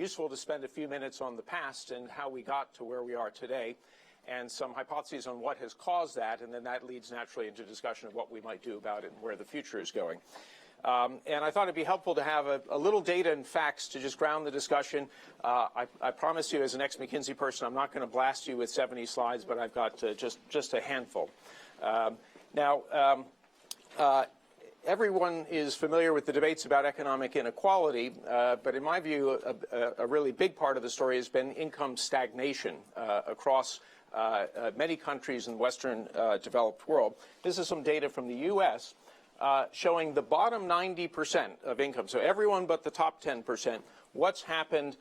useful to spend a few minutes on the past and how we got to where we are today, and some hypotheses on what has caused that, and then that leads naturally into discussion of what we might do about it and where the future is going. And I thought it'd be helpful to have a little data and facts to just ground the discussion. I promise you, as an ex-McKinsey person, I'm not going to blast you with 70 slides, but I've got just a handful. Everyone is familiar with the debates about economic inequality, but in my view, a really big part of the story has been income stagnation across many countries in the Western developed world. This is some data from the U.S. Showing the bottom 90% of income, so everyone but the top 10%, what's happened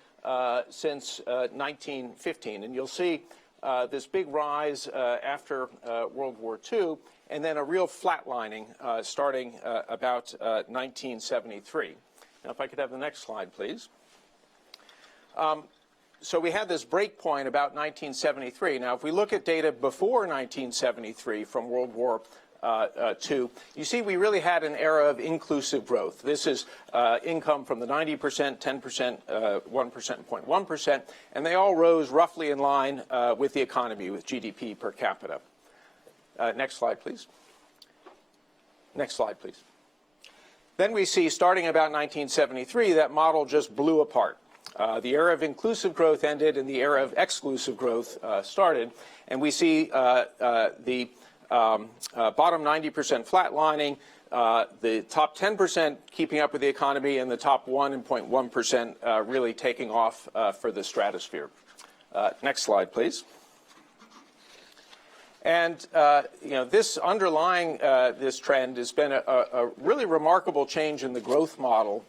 since 1915. And you'll see this big rise after World War II, and then a real flatlining starting about 1973. Now, if I could have the next slide, please. So we had this break point about 1973. Now, if we look at data before 1973 from World War II, you see we really had an era of inclusive growth. This is income from the 90%, 10%, 1%, and 0.1%, and they all rose roughly in line with the economy, with GDP per capita. Next slide, please. Next slide, please. Then we see, starting about 1973, that model just blew apart. The era of inclusive growth ended and the era of exclusive growth started, and we see the bottom 90% flatlining, the top 10% keeping up with the economy, and the top 1 and 0.1% really taking off for the stratosphere. Next slide, please. And this underlying this trend has been a really remarkable change in the growth model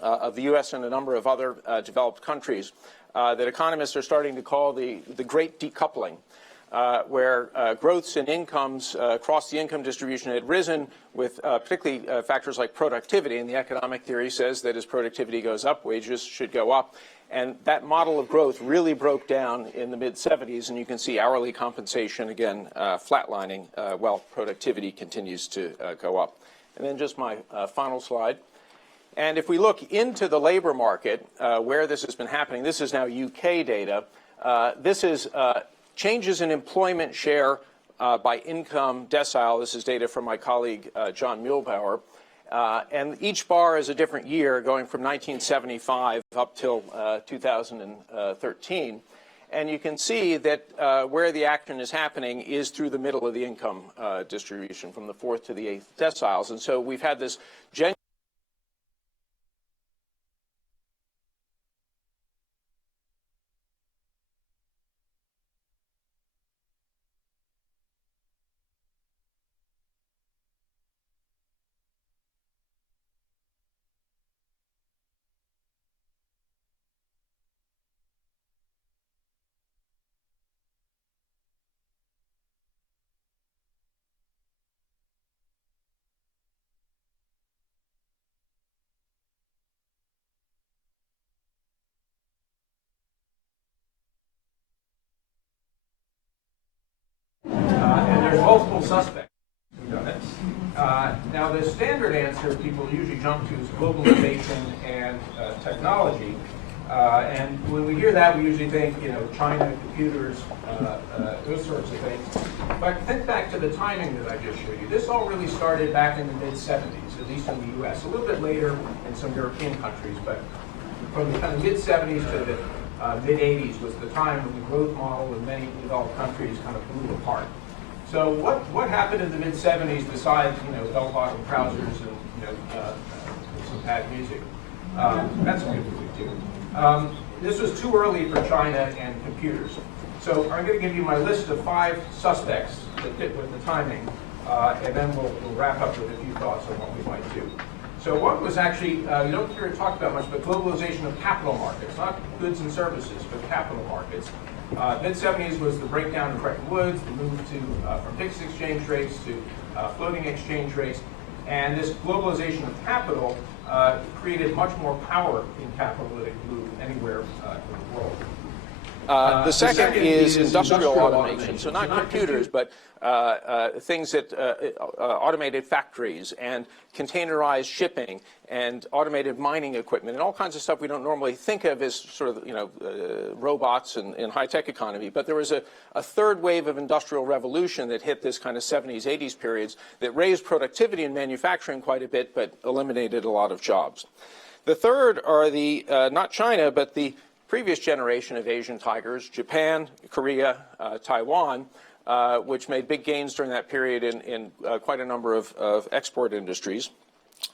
of the U.S. and a number of other developed countries that economists are starting to call the great decoupling. Where growths in incomes across the income distribution had risen with particularly factors like productivity, and the economic theory says that as productivity goes up, wages should go up. And that model of growth really broke down in the mid-'70s, and you can see hourly compensation, again, flatlining while productivity continues to go up. And then just my final slide. And if we look into the labor market, where this has been happening, this is now UK data. This is changes in employment share by income decile. This is data from my colleague, John Muehlbauer. And each bar is a different year, going from 1975 up till 2013. And you can see that where the action is happening is through the middle of the income distribution, from the 4th to the 8th deciles. And so we've had this genuine and there's multiple suspects who've done it. Now, the standard answer people usually jump to is globalization and technology. And when we hear that, we usually think, China, computers, those sorts of things. But think back to the timing that I just showed you. This all really started back in the mid-'70s, at least in the U.S. A little bit later in some European countries, but from the kind of mid-'70s to the mid-'80s was the time when the growth model in many developed countries kind of blew apart. So what happened in the mid-'70s besides bell-bottom trousers and some bad music? That's good music too. This was too early for China and computers. So I'm going to give you my list of 5 suspects that fit with the timing, and then we'll wrap up with a few thoughts on what we might do. So one was actually, you don't hear it talked about much, but globalization of capital markets, not goods and services, but capital markets. Mid-'70s was the breakdown of Bretton Woods, the move from fixed exchange rates to floating exchange rates, and this globalization of capital created much more power in capital than it could move anywhere in the world. The second is industrial automation. So not computers, but things that automated factories and containerized shipping and automated mining equipment and all kinds of stuff we don't normally think of as sort of, robots and high-tech economy. But there was a third wave of industrial revolution that hit this kind of 70s, 80s periods that raised productivity in manufacturing quite a bit, but eliminated a lot of jobs. The third are the, not China, but the previous generation of Asian tigers, Japan, Korea, Taiwan, which made big gains during that period in quite a number of export industries.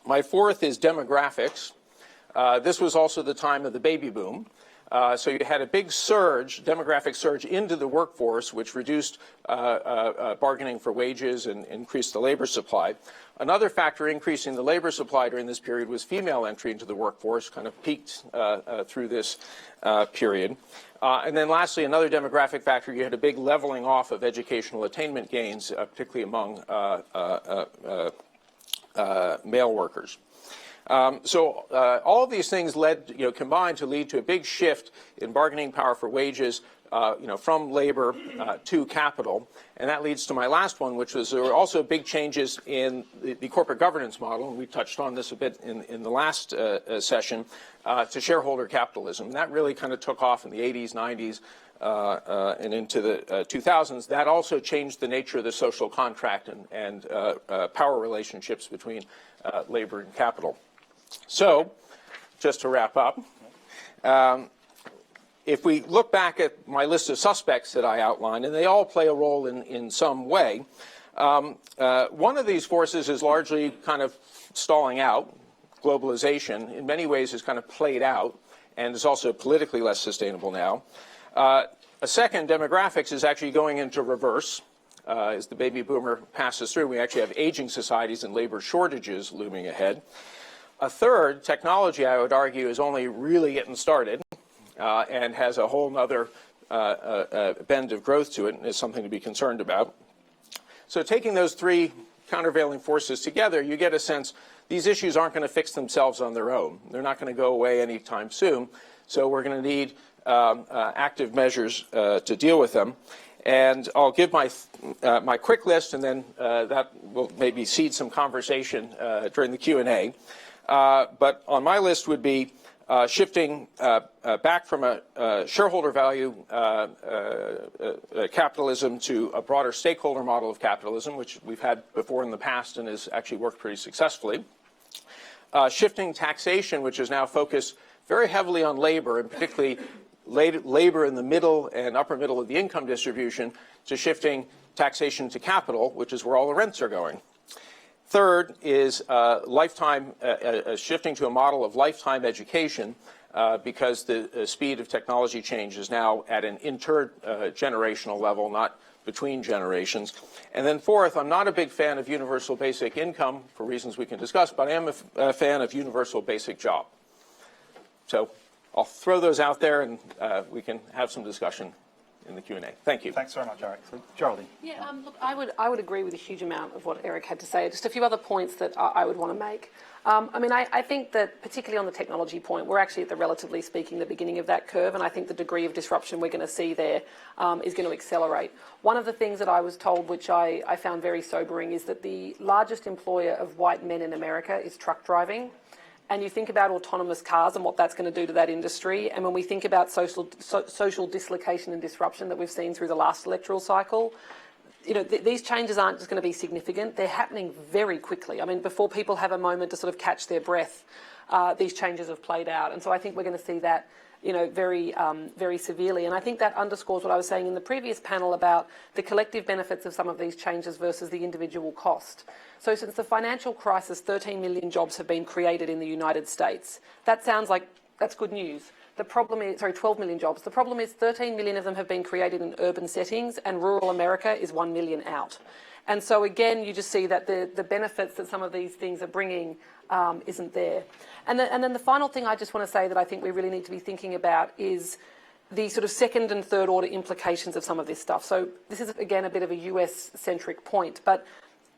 My fourth is demographics. This was also the time of the baby boom. So you had a big surge, demographic surge into the workforce, which reduced bargaining for wages and increased the labor supply. Another factor increasing the labor supply during this period was female entry into the workforce, kind of peaked through this period. And then lastly, another demographic factor, you had a big leveling off of educational attainment gains, particularly among male workers. So all of these things led, combined to lead to a big shift in bargaining power for wages, from labor to capital. And that leads to my last one, which was there were also big changes in the corporate governance model, and we touched on this a bit in the last session, to shareholder capitalism. And that really kind of took off in the 80s, 90s, and into the 2000s. That also changed the nature of the social contract and power relationships between labor and capital. So, just to wrap up, if we look back at my list of suspects that I outlined, and they all play a role in some way, one of these forces is largely kind of stalling out. Globalization, in many ways, is kind of played out and is also politically less sustainable now. A second, demographics, is actually going into reverse. As the baby boomer passes through, we actually have aging societies and labor shortages looming ahead. A third, technology, I would argue, is only really getting started and has a whole other bend of growth to it and is something to be concerned about. So taking those three countervailing forces together, you get a sense these issues aren't going to fix themselves on their own. They're not going to go away anytime soon. So we're going to need active measures to deal with them. And I'll give my quick list, and then that will maybe seed some conversation during the Q&A. But on my list would be shifting back from a shareholder value capitalism to a broader stakeholder model of capitalism, which we've had before in the past and has actually worked pretty successfully. Shifting taxation, which is now focused very heavily on labor, and particularly labor in the middle and upper middle of the income distribution, to shifting taxation to capital, which is where all the rents are going. Third is shifting to a model of lifetime education because the speed of technology change is now at an intergenerational level, not between generations. And then fourth, I'm not a big fan of universal basic income for reasons we can discuss, but I am a fan of universal basic job. So I'll throw those out there, and we can have some discussion in the Q&A. Thank you. Thanks very much, Eric. So, Geraldine. Yeah, look, I would agree with a huge amount of what Eric had to say. Just a few other points that I would want to make. I think that particularly on the technology point, we're actually at the, relatively speaking, the beginning of that curve, and I think the degree of disruption we're going to see there is going to accelerate. One of the things that I was told, which I found very sobering, is that the largest employer of white men in America is truck driving. And you think about autonomous cars and what that's going to do to that industry. And when we think about social dislocation and disruption that we've seen through the last electoral cycle, these changes aren't just going to be significant. They're happening very quickly. I mean, before people have a moment to sort of catch their breath, these changes have played out. And so I think we're going to see that very severely. And I think that underscores what I was saying in the previous panel about the collective benefits of some of these changes versus the individual cost. So since the financial crisis, 13 million jobs have been created in the United States. That sounds like that's good news. The problem is, 12 million jobs. The problem is 13 million of them have been created in urban settings, and rural America is 1 million out. And so again, you just see that the benefits that some of these things are bringing isn't there. And then the final thing I just want to say that I think we really need to be thinking about is the sort of second and third order implications of some of this stuff. So this is, again, a bit of a US-centric point, but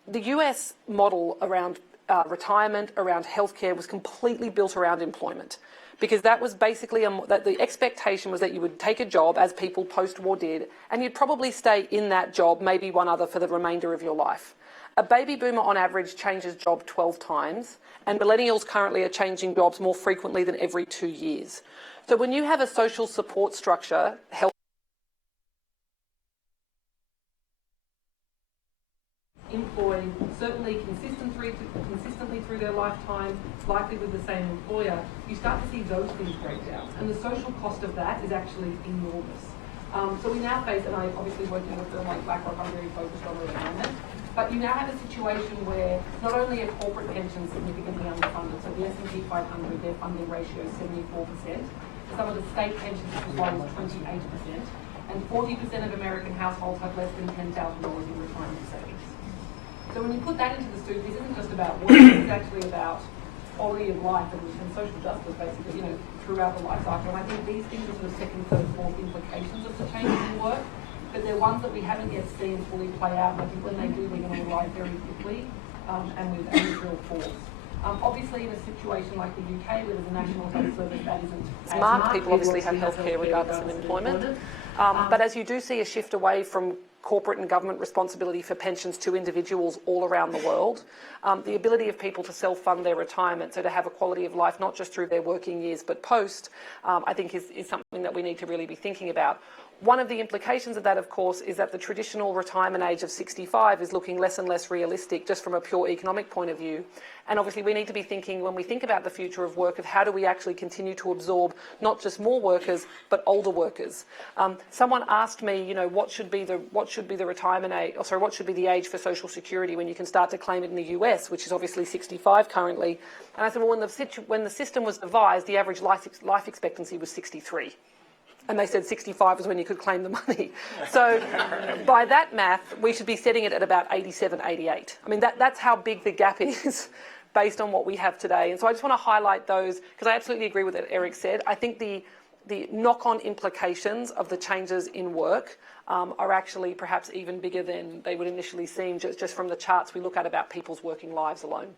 the US model around retirement, around healthcare, was completely built around employment. because that was basically that the expectation was that you would take a job, as people post-war did, and you'd probably stay in that job, maybe one other, for the remainder of your life. A baby boomer on average changes job 12 times, and millennials currently are changing jobs more frequently than every 2 years. So when you have a social support structure, health employed, certainly consistently through their lifetime, likely with the same employer, you start to see those things break down. And the social cost of that is actually enormous. So we now face, and I obviously working with a firm like BlackRock, I'm very focused on retirement, but you now have a situation where not only are corporate pensions significantly underfunded, so the S&P 500, their funding ratio is 74%, some of the state pensions as low as 28%, and 40% of American households have less than $10,000 in retirement savings. So when you put that into the soup, this isn't just about work, it's actually about quality of life and social justice, basically, throughout the life cycle. And I think these things are sort of second, third, fourth implications of the changes in work, but they're ones that we haven't yet seen fully play out. And I think when they do, they're going to arrive very quickly and with real force. Obviously, in a situation like the UK, where there's a national health service that isn't as marked, people obviously have healthcare regardless of employment. But as you do see a shift away from corporate and government responsibility for pensions to individuals all around the world, the ability of people to self-fund their retirement, so to have a quality of life not just through their working years but post, I think is something that we need to really be thinking about. One of the implications of that, of course, is that the traditional retirement age of 65 is looking less and less realistic just from a pure economic point of view. And obviously we need to be thinking, when we think about the future of work, of how do we actually continue to absorb not just more workers but older workers. Someone asked me, what should be the retirement age, or sorry, what should be the age for Social Security when you can start to claim it in the US, which is obviously 65 currently. And I said, well, when the system was devised, the average life expectancy was 63. And they said 65 was when you could claim the money. So by that math, we should be setting it at about 87, 88. I mean, that's how big the gap is based on what we have today. And so I just want to highlight those, because I absolutely agree with what Eric said. I think the knock-on implications of the changes in work are actually perhaps even bigger than they would initially seem, just from the charts we look at about people's working lives alone.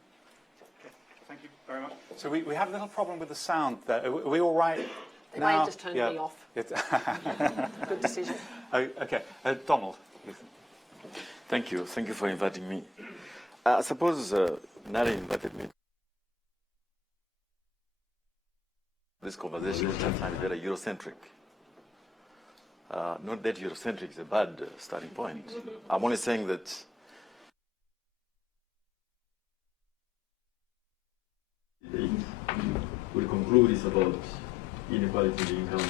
Okay, thank you very much. So we have a little problem with the sound there. Are we all right? They may have just turned me off. Good decision. Okay, Donald. Thank you. Thank you for inviting me. I suppose Nari invited me. This conversation, which I find very Eurocentric. Not that Eurocentric is a bad starting point. I'm only saying that will conclude is about inequality in incomes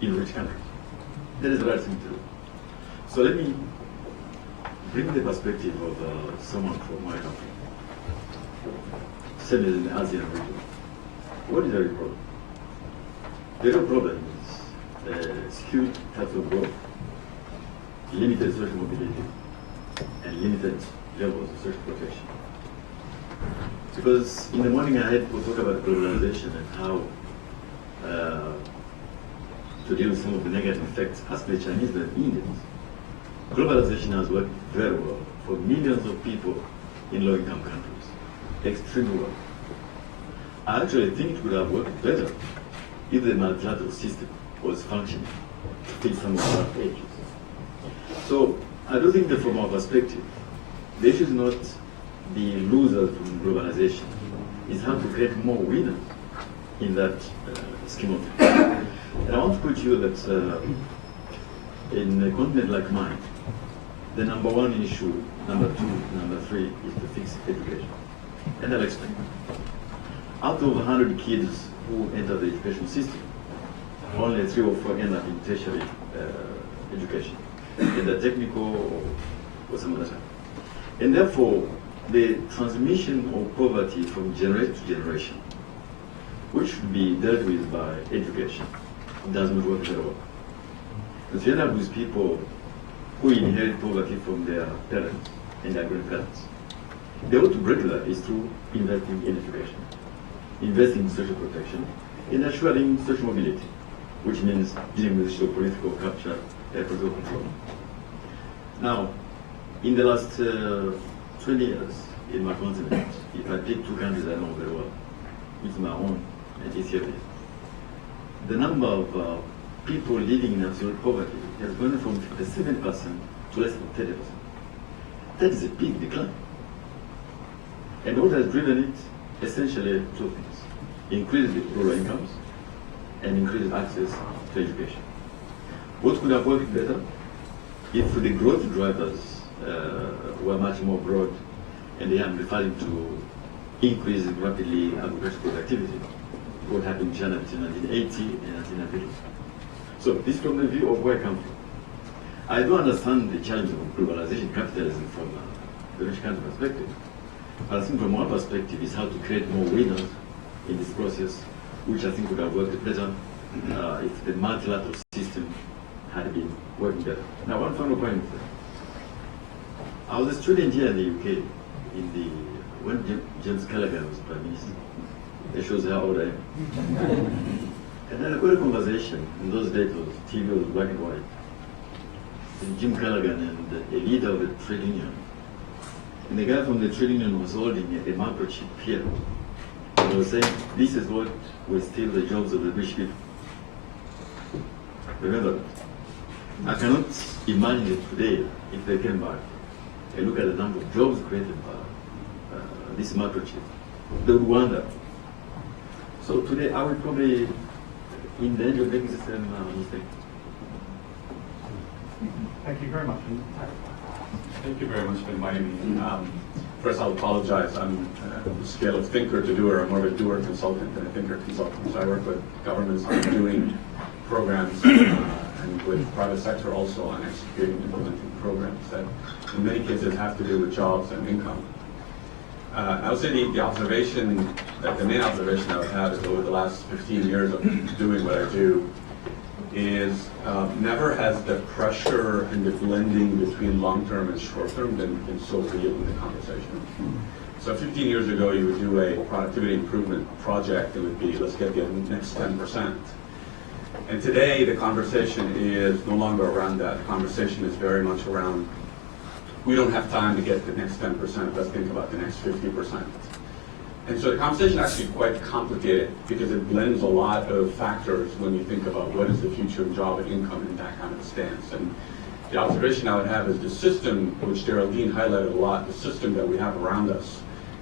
in rich countries. That is the right thing to do. So let me bring the perspective of someone from my country, same as in the ASEAN region. What is the real problem? The real problem is skewed types of growth, limited social mobility, and limited levels of social protection. Because in the morning I had to talk about globalization and how to deal with some of the negative effects, as the Chinese and Indians. Globalization has worked very well for millions of people in low-income countries, extremely well. I actually think it would have worked better if the multilateral system was functioning to fit some of our ages. So I do think that from our perspective, the issue is not the losers from globalization, it's how to create more winners in that scheme of things. And I want to put you that in a continent like mine, the number one issue, number two, number three is to fix education. And I'll explain. Out of 100 kids who enter the education system, only 3 or 4 end up in tertiary education, either technical or some other type. And therefore, the transmission of poverty from generation to generation, which should be dealt with by education, does not work very well. Because you end up with people who inherit poverty from their parents and their grandparents. The way to break that is through investing in education, investing in social protection, and assuring social mobility, which means dealing with political capture and political control. Now, in the last 20 years in my continent, if I pick 2 countries I know very well, it's my own and Ethiopia. the number of people living in absolute poverty has gone from 57% to less than 30%. That is a big decline. And what has driven it? Essentially two things. Increased rural incomes and increased access to education. What could have worked better? If the growth drivers were much more broad, and they are referring to increasing rapidly agricultural productivity, what happened in China between 1980 and 1990. So this is from the view of where I come from. I do understand the challenge of globalization, capitalism from the rich country perspective. But I think from one perspective is how to create more winners in this process, which I think would have worked better if the multilateral system had been working better. Now, one final point. I was a student here in the UK when James Callaghan was Prime Minister. It shows how old I am. And then I got a conversation. In those days, TV was black and white. And Jim Callaghan and a leader of the trade union. And the guy from the trade union was holding a microchip here. And he was saying, this is what will steal the jobs of the British people. Remember that. I cannot imagine it today if they came back and look at the number of jobs created by this microchip. They would wonder. So today I would probably in danger of making the same mistake. Thank you very much. Thank you very much for inviting me. First, I'll apologize. I'm on the scale of thinker to doer. I'm more of a doer consultant than a thinker consultant. So I work with governments on doing programs and with private sector also on executing and implementing programs that in many cases have to do with jobs and income. I would say the observation, the main observation I would have is over the last 15 years of doing what I do is never has the pressure and the blending between long-term and short-term been so real in the conversation. So 15 years ago, you would do a productivity improvement project. It would be, let's get the next 10%. And today, the conversation is no longer around that. The conversation is very much around, we don't have time to get the next 10%, let's think about the next 50%. And so the conversation is actually quite complicated because it blends a lot of factors when you think about what is the future of job and income in that kind of stance. And the observation I would have is the system, which Geraldine highlighted a lot, the system that we have around us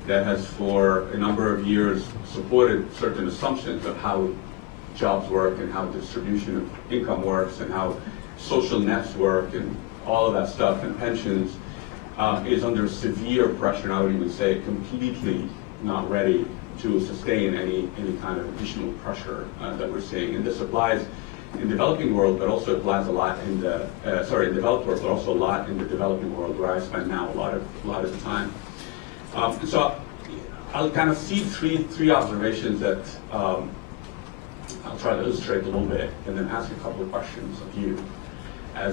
that has for a number of years supported certain assumptions of how jobs work and how distribution of income works and how social nets work and all of that stuff and pensions is under severe pressure, and I would even say completely not ready to sustain any kind of additional pressure that we're seeing. And this applies in the developing world, but also applies a lot in the in developed world, but also a lot in the developing world, where I spend now a lot of the time. So I'll kind of see three observations that I'll try to illustrate a little bit, and then ask a couple of questions of you,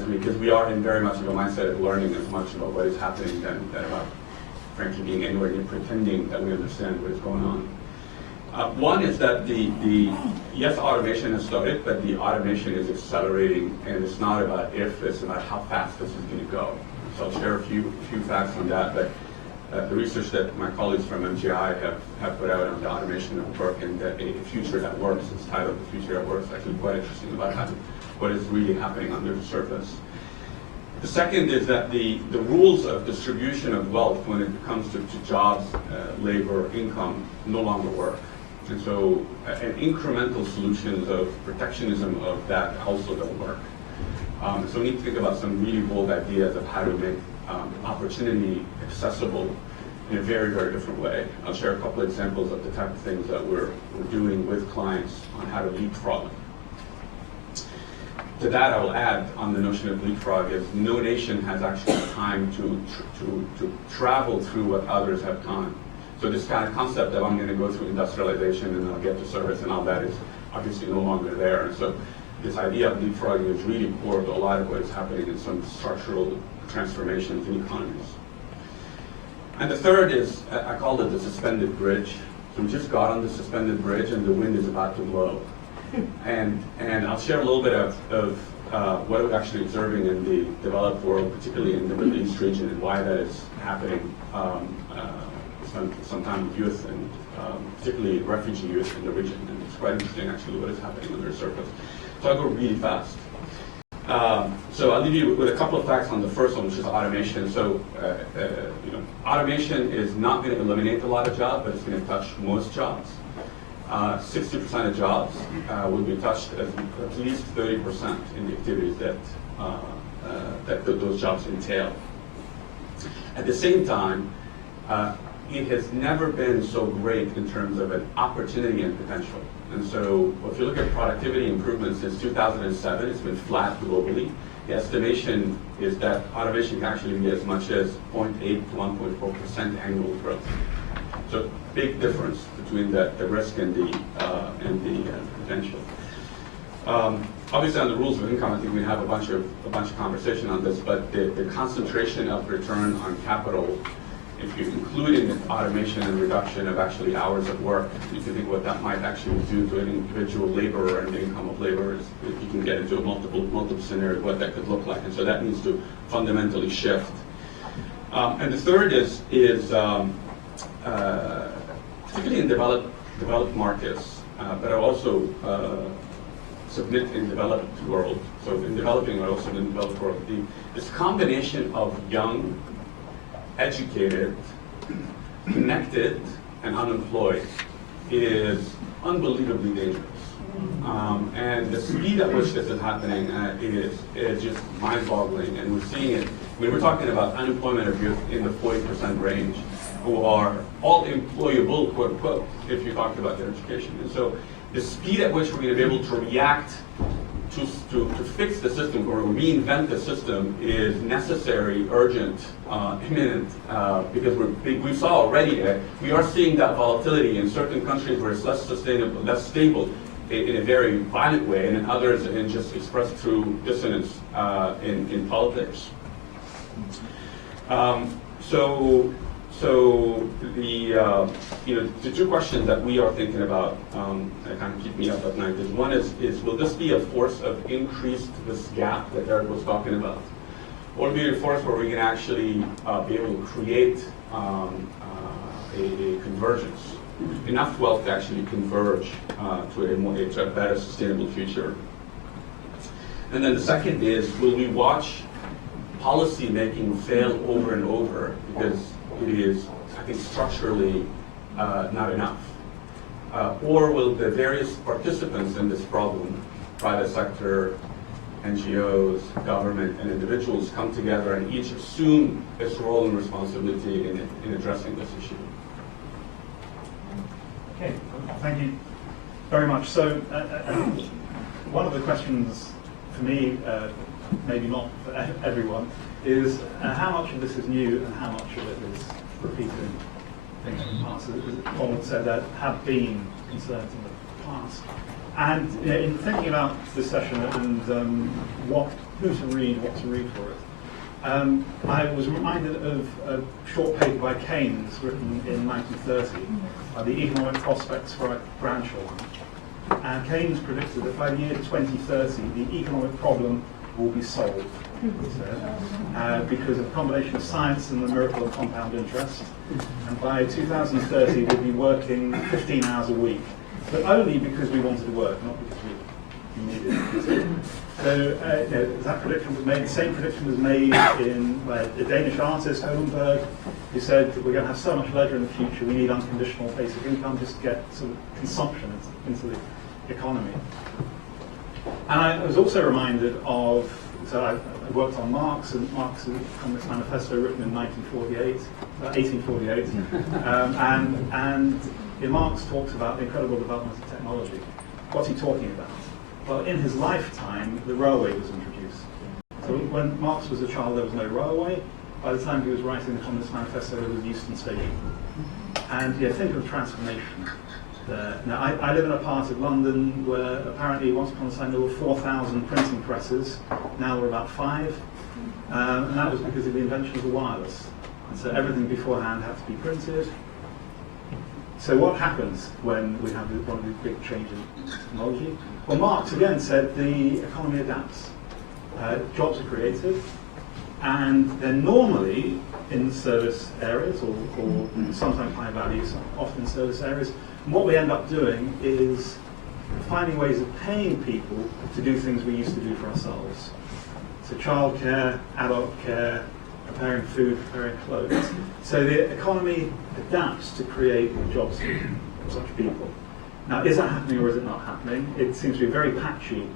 because we are in very much of a mindset of learning as much about what is happening than about, frankly, being anywhere near pretending that we understand what is going on. One is that yes, automation has started, but the automation is accelerating, and it's not about if, it's about how fast this is going to go. So I'll share a few facts on that, but the research that my colleagues from MGI have put out on the automation of work and a future that works, it's titled The Future That Works, actually quite interesting about what is really happening under the surface. The second is that the rules of distribution of wealth when it comes to jobs, labor, income, no longer work. And so an incremental solutions of protectionism of that also don't work. So we need to think about some really bold ideas of how to make opportunity accessible in a very, very different way. I'll share a couple of examples of the type of things that we're doing with clients on how to leapfrog. To that, I will add on the notion of leapfrog is no nation has actually time to travel through what others have done. So this kind of concept of I'm going to go through industrialization and I'll get to service and all that is obviously no longer there. And so this idea of leapfrogging is really core to a lot of what is happening in some structural transformations in economies. And the third is, I called it the suspended bridge. So we just got on the suspended bridge and the wind is about to blow. And I'll share a little bit of what we're actually observing in the developed world, particularly in the Middle East region, and why that is happening spent some time with youth, and particularly refugee youth in the region, and it's quite interesting actually what is happening under the surface. So I'll go really fast. So I'll leave you with a couple of facts on the first one, which is automation. So, automation is not going to eliminate a lot of jobs, but it's going to touch most jobs. 60% of jobs will be touched, at least 30% in the activities that those jobs entail. At the same time, it has never been so great in terms of an opportunity and potential. And so if you look at productivity improvements since 2007, it's been flat globally. The estimation is that automation can actually be as much as 0.8 to 1.4% annual growth. So big difference between the risk and the potential. Obviously, on the rules of income, I think we have a bunch of conversation on this. But the concentration of return on capital, if you include in the automation and reduction of actually hours of work, you can think what that might actually do to an individual laborer and the income of laborers. You can get into a multiple scenarios what that could look like, and so that needs to fundamentally shift. And the third is particularly in developed markets, but are also submit in developed world. So in developing, but also in developed world, this combination of young, educated, connected, and unemployed is unbelievably dangerous. And the speed at which this is happening is just mind-boggling, and we're seeing it. I mean, we're talking about unemployment of youth in the 40% range, who are all employable, quote unquote, if you talked about their education. And so the speed at which we're going to be able to react to fix the system or reinvent the system is necessary, urgent, imminent, because we saw already that we are seeing that volatility in certain countries where it's less sustainable, less stable in a very violent way, and in others and just expressed through dissonance in politics. So the two questions that we are thinking about that kind of keep me up at night is one is will this be a force of increased this gap that Tarek was talking about, or will it be a force where we can actually be able to create a convergence, enough wealth to actually converge to a better sustainable future? And then the second is, will we watch policy making fail over and over because it is, I think, structurally not enough? Or will the various participants in this problem, private sector, NGOs, government, and individuals, come together and each assume its role and responsibility in addressing this issue? Okay, thank you very much. So one of the questions for me, maybe not for everyone, is how much of this is new and how much of it is repeating things from the past. As Paul said, there have been concerns in the past. And in thinking about this session and who to read, what to read for it, I was reminded of a short paper by Keynes written in 1930, The Economic Prospects for Our Grandchildren. And Keynes predicted that by the year 2030, the economic problem will be solved, because of a combination of science and the miracle of compound interest. And by 2030, we'll be working 15 hours a week, but only because we wanted to work, not because we needed it. So that prediction was made. The same prediction was made by the Danish artist Holmberg, who said that we're going to have so much leisure in the future, we need unconditional basic income just to get sort of consumption into the economy. And I was also reminded of, so I worked on Marx, and Marx's Manifesto written in 1848, and in Marx talks about the incredible development of technology. What's he talking about? Well, in his lifetime, the railway was introduced. So when Marx was a child, there was no railway. By the time he was writing the Communist Manifesto, there was Euston Station. And think of the transformation there. Now, I live in a part of London where apparently once upon a time there were 4,000 printing presses. Now there are about 5. And that was because of the invention of the wireless. And so everything beforehand had to be printed. So what happens when we have one of these big changes in technology? Well, Marx again said the economy adapts. Jobs are created, And they're normally in service areas or sometimes high value, often in service areas. And what we end up doing is finding ways of paying people to do things we used to do for ourselves. So childcare, adult care, preparing food, preparing clothes. So the economy adapts to create jobs for such people. Now, is that happening or is it not happening? It seems to be a very patchy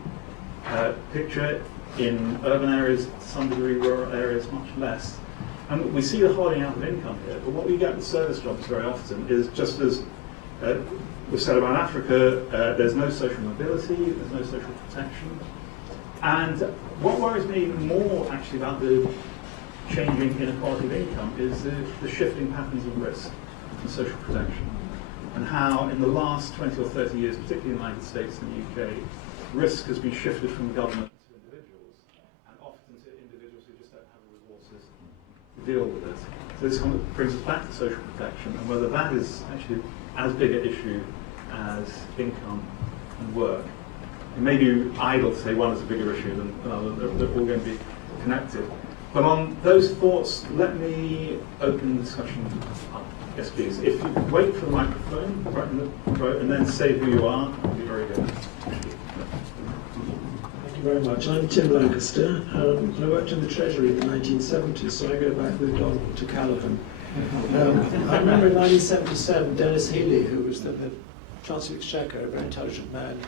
picture. In urban areas, to some degree, rural areas, much less. And we see the hollowing out of income here, but what we get with service jobs very often is just as we've said about Africa, there's no social mobility, there's no social protection. And what worries me more actually about the changing inequality of income is the shifting patterns of risk and social protection. And how in the last 20 or 30 years, particularly in the United States and the UK, risk has been shifted from government to individuals, and often to individuals who just don't have the resources to deal with it. So this kind of brings us back to social protection and whether that is actually as big an issue as income and work. It may be idle to say one is a bigger issue than another, they're all going to be connected. But on those thoughts, let me open the discussion up. Yes, please. If you wait for the microphone, right in the row, and then say who you are, that'll be very good. Thank you very much. I'm Tim Lancaster. I worked in the Treasury in the 1970s, so I go back with Donald to Caliban. I remember in 1977, Dennis Healy, who was the Chancellor of Exchequer, a very intelligent man,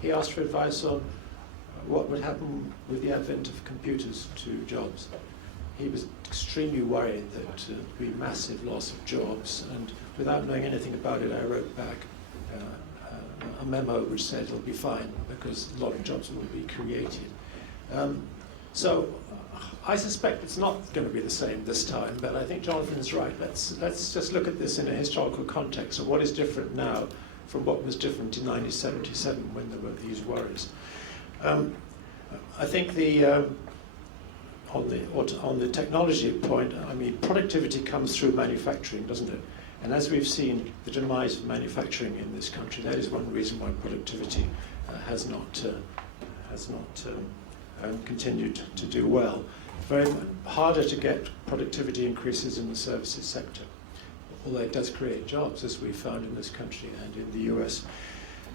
he asked for advice on what would happen with the advent of computers to jobs. He was extremely worried that there would be massive loss of jobs, and without knowing anything about it, I wrote back a memo which said it'll be fine because a lot of jobs will be created. So I suspect it's not going to be the same this time, but I think Jonathan's right. Let's just look at this in a historical context of what is different now from what was different in 1977 when there were these worries. I think on the technology point, I mean, productivity comes through manufacturing, doesn't it? And as we've seen the demise of manufacturing in this country, that is one reason why productivity has not continued to do well. Very harder to get productivity increases in the services sector, although it does create jobs, as we found in this country and in the US.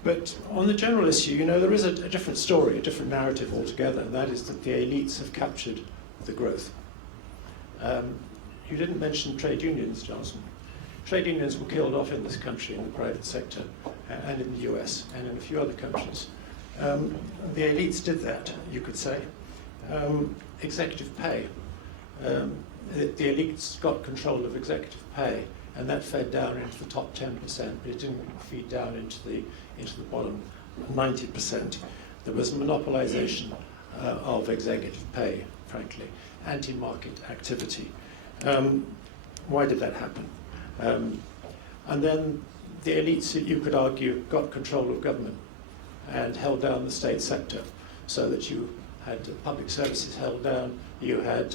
But on the general issue, you know, there is a different story, a different narrative altogether, and that is that the elites have captured the growth. You didn't mention trade unions, Johnson. Trade unions were killed off in this country in the private sector and in the US and in a few other countries. The elites did that, you could say. Executive pay. The elites got control of executive pay, and that fed down into the top 10%, but it didn't feed down into the bottom 90%. There was monopolization of executive pay, frankly, anti-market activity. Why did that happen? And then the elites, you could argue, got control of government and held down the state sector so that you had public services held down, you had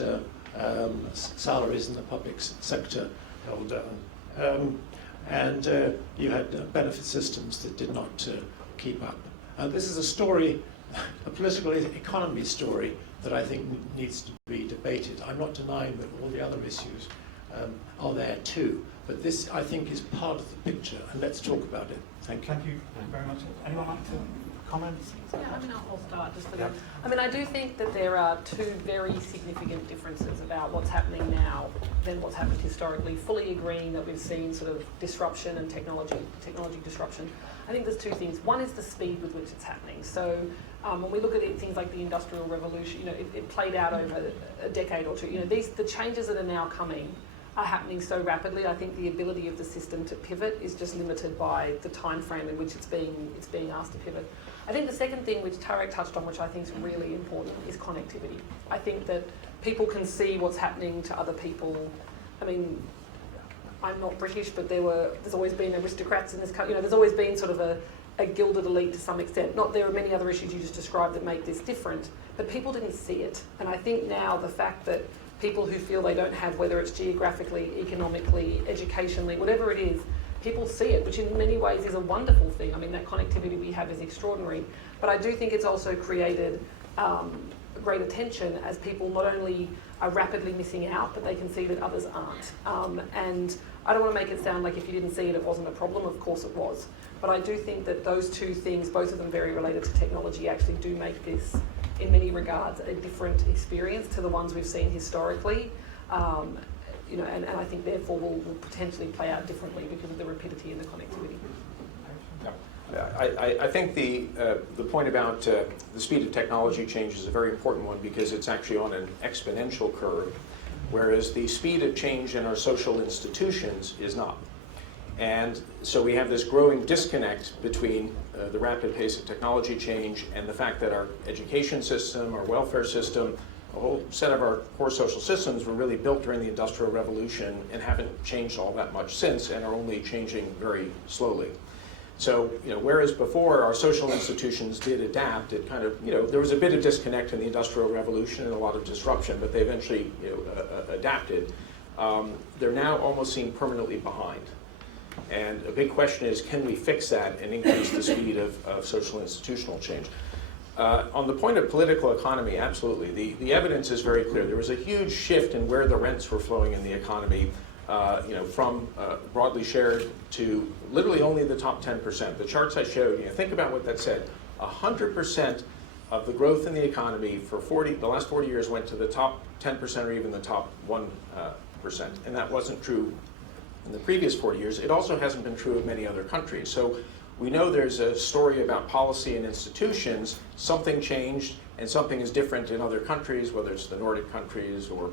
salaries in the public sector held down, and you had benefit systems that did not keep up. This is a story, a political economy story, that I think needs to be debated. I'm not denying that all the other issues are there too, but this, I think, is part of the picture, and let's talk about it. Thank you. Thank you very much. Anyone like to comment? Yeah, I mean, I'll start just for that. I mean, I do think that there are two very significant differences about what's happening now than what's happened historically, fully agreeing that we've seen sort of disruption and technology disruption. I think there's two things. One is the speed with which it's happening. So when we look at things like the Industrial Revolution, you know, it played out over a decade or two. You know, the changes that are now coming are happening so rapidly. I think the ability of the system to pivot is just limited by the time frame in which it's being asked to pivot. I think the second thing, which Tarek touched on, which I think is really important, is connectivity. I think that people can see what's happening to other people. I mean, I'm not British, but there's always been aristocrats in this country. You know, there's always been sort of a gilded elite to some extent. Not there are many other issues you just described that make this different, but people didn't see it. And I think now the fact that people who feel they don't have, whether it's geographically, economically, educationally, whatever it is, people see it, which in many ways is a wonderful thing. I mean, that connectivity we have is extraordinary. But I do think it's also created great attention as people not only are rapidly missing out, but they can see that others aren't. And I don't want to make it sound like if you didn't see it, it wasn't a problem. Of course it was. But I do think that those two things, both of them very related to technology, actually do make this, in many regards, a different experience to the ones we've seen historically. And I think therefore will potentially play out differently because of the rapidity and the connectivity. I think the point about the speed of technology change is a very important one because it's actually on an exponential curve, whereas the speed of change in our social institutions is not. And so we have this growing disconnect between the rapid pace of technology change and the fact that our education system, our welfare system, a whole set of our core social systems were really built during the Industrial Revolution and haven't changed all that much since and are only changing very slowly. So, whereas before our social institutions did adapt, it kind of, there was a bit of disconnect in the Industrial Revolution and a lot of disruption, but they eventually, adapted. They're now almost seen permanently behind. And a big question is, can we fix that and increase the speed of social institutional change? On the point of political economy, absolutely. The evidence is very clear. There was a huge shift in where the rents were flowing in the economy, from broadly shared to literally only the top 10%. The charts I showed, think about what that said. 100% of the growth in the economy for the last 40 years went to the top 10% or even the top 1%. And that wasn't true in the previous 40 years. It also hasn't been true of many other countries. So we know there's a story about policy and institutions. Something changed and something is different in other countries, whether it's the Nordic countries or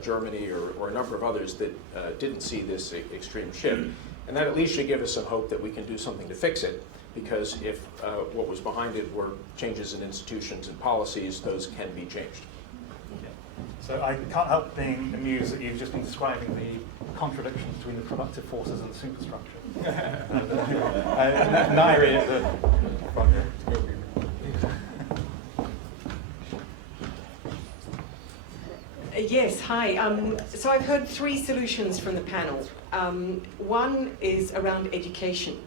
Germany or a number of others that didn't see this extreme shift. And that at least should give us some hope that we can do something to fix it, because if what was behind it were changes in institutions and policies, those can be changed. So I can't help being amused that you've just been describing the contradictions between the productive forces and the superstructure. Nairi at the front here. Yes, hi. So I've heard three solutions from the panel. One is around education,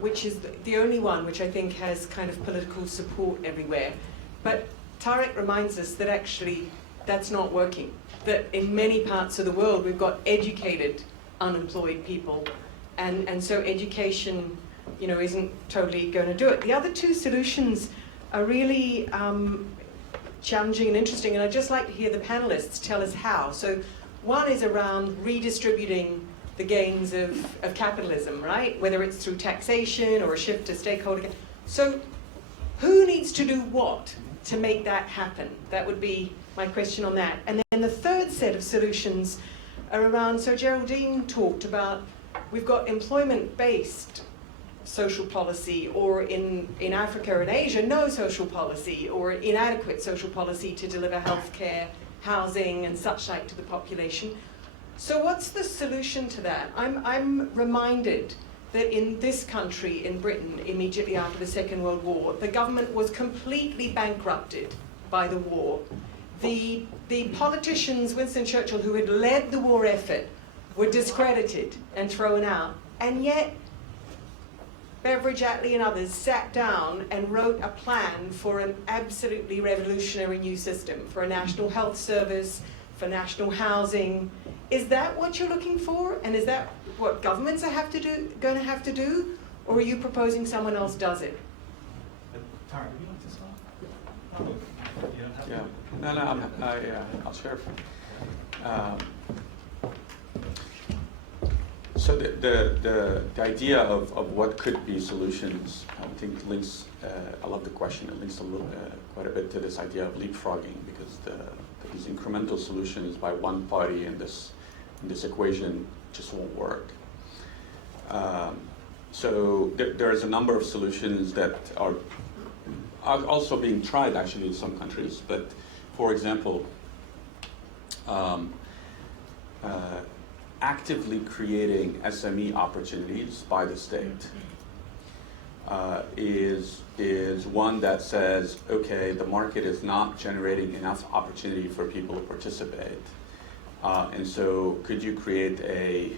which is the only one which I think has kind of political support everywhere. But Tarek reminds us that actually that's not working. That in many parts of the world we've got educated, unemployed people, and so education, isn't totally going to do it. The other two solutions are really challenging and interesting, and I'd just like to hear the panelists tell us how. So one is around redistributing the gains of capitalism, right? Whether it's through taxation or a shift to stakeholder. So who needs to do what to make that happen? That would be my question on that. And then the third set of solutions are around, so Geraldine talked about, we've got employment-based social policy, or in Africa and Asia, no social policy, or inadequate social policy to deliver healthcare, housing, and such like to the population. So what's the solution to that? I'm reminded that in this country, in Britain, immediately after the Second World War, the government was completely bankrupted by the war. The politicians, Winston Churchill, who had led the war effort, were discredited and thrown out, and yet Beveridge, Attlee and others sat down and wrote a plan for an absolutely revolutionary new system, for a national health service, for national housing. Is that what you're looking for? And is that what governments going to have to do? Or are you proposing someone else does it? Tarek, would you like to start? You don't have to. Yeah. No, I'll share. So the idea of what could be solutions, I think links, I love the question, it links quite a bit to this idea of leapfrogging, because these incremental solutions by one party in this equation just won't work. So there's a number of solutions that are also being tried actually in some countries, but for example, actively creating SME opportunities by the state is one that says, okay, the market is not generating enough opportunity for people to participate, and so could you create a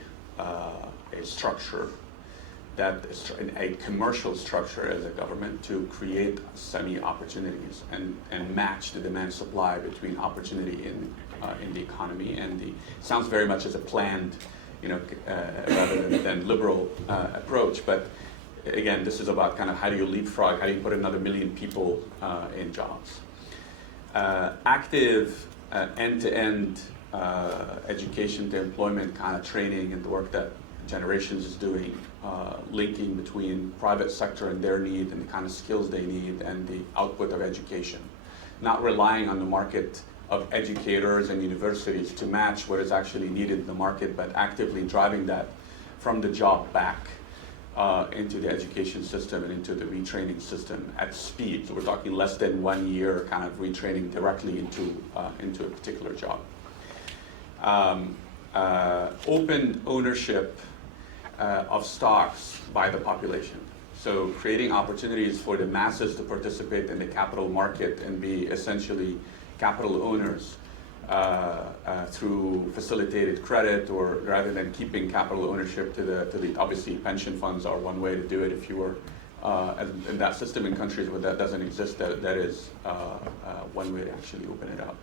structure that in a commercial structure as a government to create semi-opportunities and match the demand supply between opportunity in the economy. And sounds very much as a planned, rather than liberal approach. But again, this is about kind of how do you leapfrog, how do you put another million people in jobs. Active end-to-end education to employment kind of training and the work that Generations is doing, linking between private sector and their need and the kind of skills they need and the output of education. Not relying on the market of educators and universities to match what is actually needed in the market, but actively driving that from the job back into the education system and into the retraining system at speed. So we're talking less than 1 year kind of retraining directly into a particular job. Open ownership of stocks by the population. So creating opportunities for the masses to participate in the capital market and be essentially capital owners through facilitated credit, or rather than keeping capital ownership to the obviously pension funds are one way to do it. If you were in that system in countries where that doesn't exist, that is one way to actually open it up.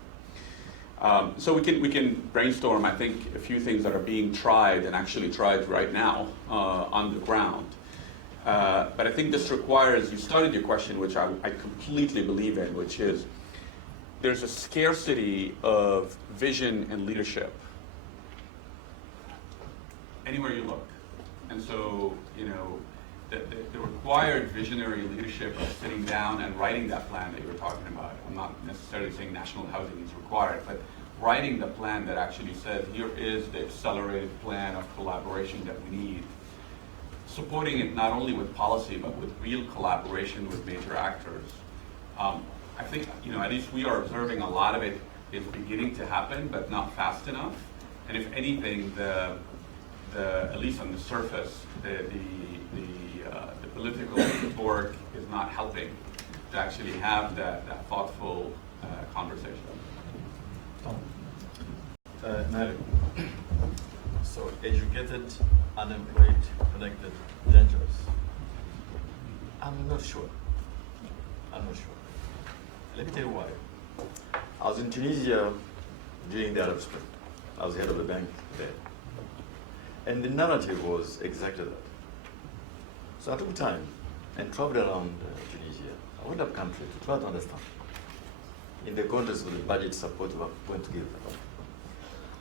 So we can brainstorm, I think, a few things that are being tried and actually tried right now on the ground. But I think this requires, you started your question, which I completely believe in, which is there's a scarcity of vision and leadership anywhere you look. And so, the required visionary leadership of sitting down and writing that plan that you're talking about. I'm not necessarily saying national housing is required, but writing the plan that actually says, here is the accelerated plan of collaboration that we need. Supporting it not only with policy, but with real collaboration with major actors. I think, at least we are observing a lot of it is beginning to happen, but not fast enough. And if anything, at least on the surface, the political rhetoric is not helping to actually have that thoughtful conversation. Tarek. So educated, unemployed, connected, dangerous. I'm not sure. Let me tell you why. I was in Tunisia during the Arab Spring. I was head of the bank there. And the narrative was exactly that. So I took time and traveled around Tunisia. I went up country to try to understand, in the context of the budget support we are going to give.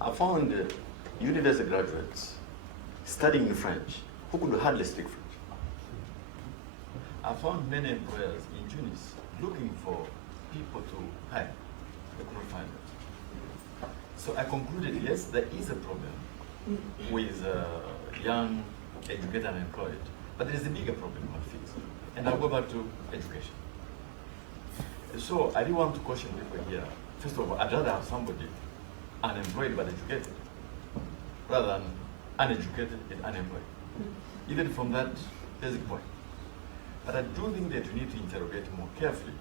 I found university graduates studying French who could hardly speak French. I found many employers in Tunis looking for people to hire. They couldn't find it. So I concluded, yes, there is a problem with young, educated, and employed, but there is a bigger problem we must fix. And I'll go back to education. So I do want to caution people here. First of all, I'd rather have somebody unemployed but educated, rather than uneducated and unemployed. Even from that basic point. But I do think that we need to interrogate more carefully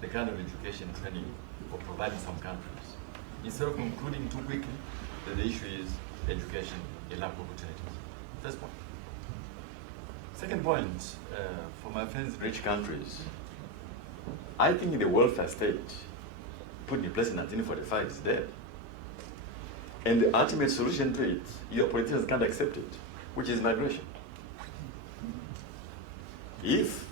the kind of education training we're providing some countries, instead of concluding too quickly that the issue is education, a lack of opportunities. First point. Second point, for my friends in rich countries, I think the welfare state put in place in 1945 is dead. And the ultimate solution to it, your politicians can't accept it, which is migration. If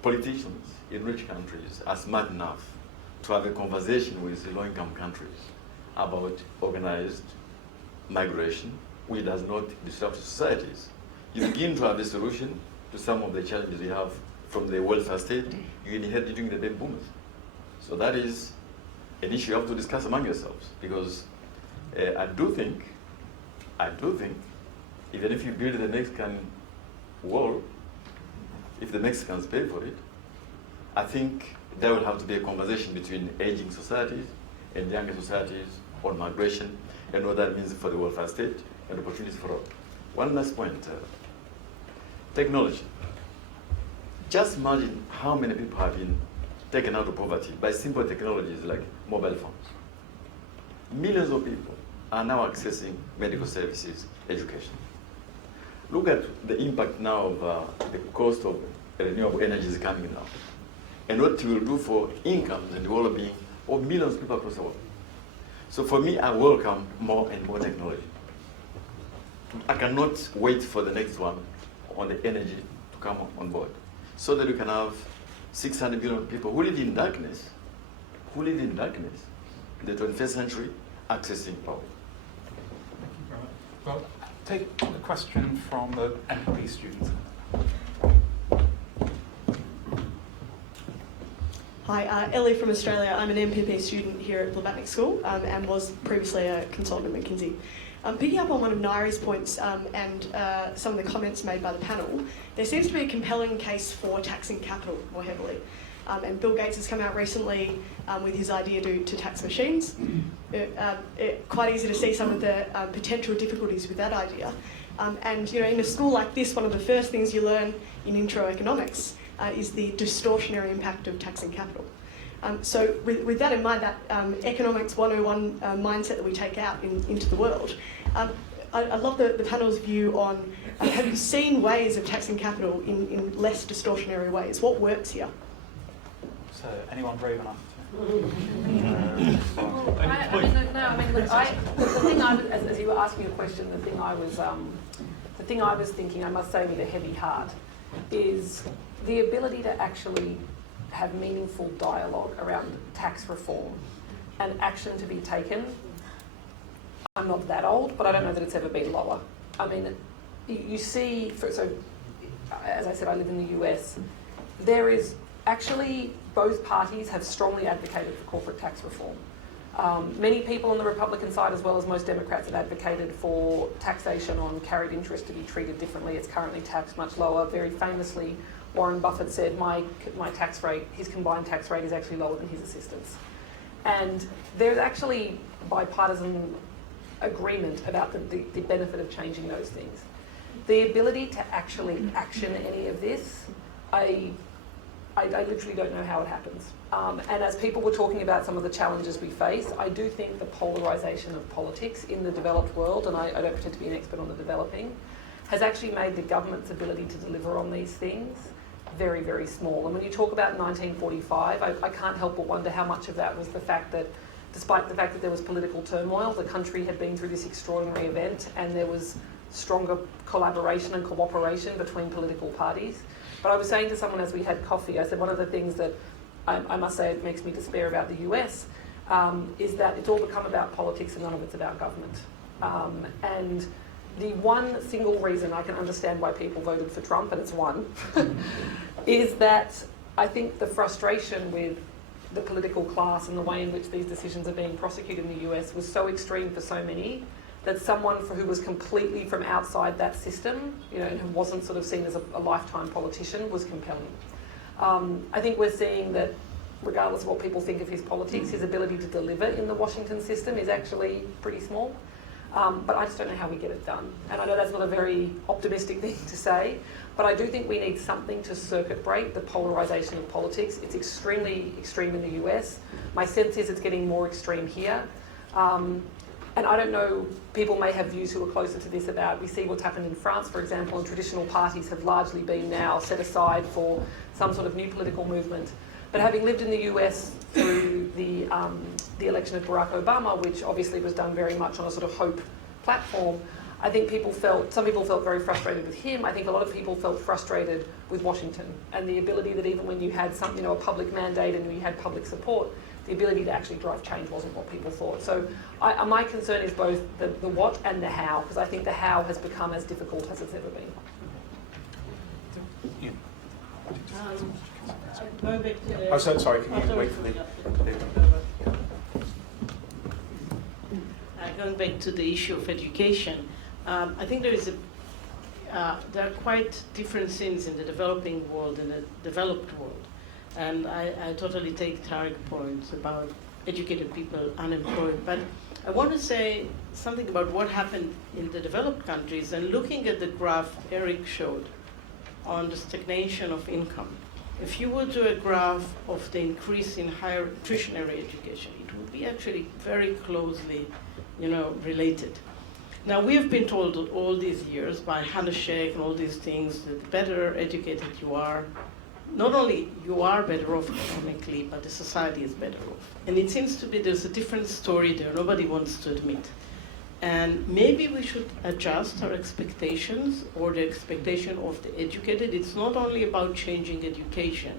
politicians in rich countries are smart enough to have a conversation with low-income countries about organized migration, which does not disrupt societies, you begin to have a solution to some of the challenges you have from the welfare state you inherited during the baby boomers. So that is an issue you have to discuss among yourselves, because I do think, even if you build the Mexican wall, if the Mexicans pay for it, I think there will have to be a conversation between aging societies and younger societies on migration and what that means for the welfare state and opportunities for all. One last point, technology. Just imagine how many people have been taken out of poverty by simple technologies like mobile phones. Millions of people are now accessing medical services, education. look at the impact now of the cost of renewable energy is coming now, and what it will do for incomes and well-being of millions of people across the world. So for me, I welcome more and more technology. I cannot wait for the next one on the energy to come on board, so that we can have 600 million people who live in darkness, in the 21st century, accessing power. Thank you very much. Well, take a question from the MPP students. Hi, Ellie from Australia. I'm an MPP student here at Blavatnik School and was previously a consultant at McKinsey. Picking up on one of Nairi's points and some of the comments made by the panel, there seems to be a compelling case for taxing capital more heavily. And Bill Gates has come out recently with his idea to tax machines. Quite easy to see some of the potential difficulties with that idea. And you know, in a school like this, one of the first things you learn in intro economics is the distortionary impact of taxing capital. So with that in mind, that economics 101 mindset that we take out into the world, I love the panel's view on have you seen ways of taxing capital in less distortionary ways? What works here? So anyone brave enough to? The thing I was, as you were asking a question, the thing I was thinking, I must say with a heavy heart, is the ability to actually have meaningful dialogue around tax reform and action to be taken. I'm not that old, but I don't know that it's ever been lower. I mean, you see, so as I said, I live in the US. There is actually, both parties have strongly advocated for corporate tax reform. Many people on the Republican side, as well as most Democrats, have advocated for taxation on carried interest to be treated differently. It's currently taxed much lower. Very famously, Warren Buffett said, my tax rate, his combined tax rate is actually lower than his assistant's. And there's actually bipartisan agreement about the benefit of changing those things. The ability to actually action any of this, I literally don't know how it happens. And as people were talking about some of the challenges we face, I do think the polarisation of politics in the developed world, and I don't pretend to be an expert on the developing, has actually made the government's ability to deliver on these things very, very small. And when you talk about 1945, I can't help but wonder how much of that was the fact that, despite the fact that there was political turmoil, the country had been through this extraordinary event and there was stronger collaboration and cooperation between political parties. But I was saying to someone as we had coffee, I said one of the things that I must say it makes me despair about the US is that it's all become about politics and none of it's about government. And the one single reason I can understand why people voted for Trump, and it's one, is that I think the frustration with the political class and the way in which these decisions are being prosecuted in the US was so extreme for so many that someone who was completely from outside that system, you know, and who wasn't sort of seen as a lifetime politician, was compelling. I think we're seeing that regardless of what people think of his politics, his ability to deliver in the Washington system is actually pretty small. But I just don't know how we get it done. And I know that's not a very optimistic thing to say, but I do think we need something to circuit break the polarisation of politics. It's extremely extreme in the US. My sense is it's getting more extreme here. And I don't know, people may have views who are closer to this about, we see what's happened in France, for example, and traditional parties have largely been now set aside for some sort of new political movement. But having lived in the US through the election of Barack Obama, which obviously was done very much on a sort of hope platform, I think some people felt very frustrated with him. I think a lot of people felt frustrated with Washington and the ability that even when you had some, you know, a public mandate and you had public support, the ability to actually drive change wasn't what people thought. So my concern is both the what and the how, because I think the how has become as difficult as it's ever been. Going back to Oh, sorry, can you wait for the... Going back to the issue of education, I think there are quite different things in the developing world and the developed world. And I totally take Tarek's points about educated people unemployed. But I want to say something about what happened in the developed countries and looking at the graph Eric showed on the stagnation of income. If you would do a graph of the increase in higher tertiary education, it would be actually very closely, related. Now, we have been told all these years by Hanashek and all these things that the better educated you are, not only you are better off economically, but the society is better off. And it seems to be there's a different story there nobody wants to admit. And maybe we should adjust our expectations or the expectation of the educated. It's not only about changing education,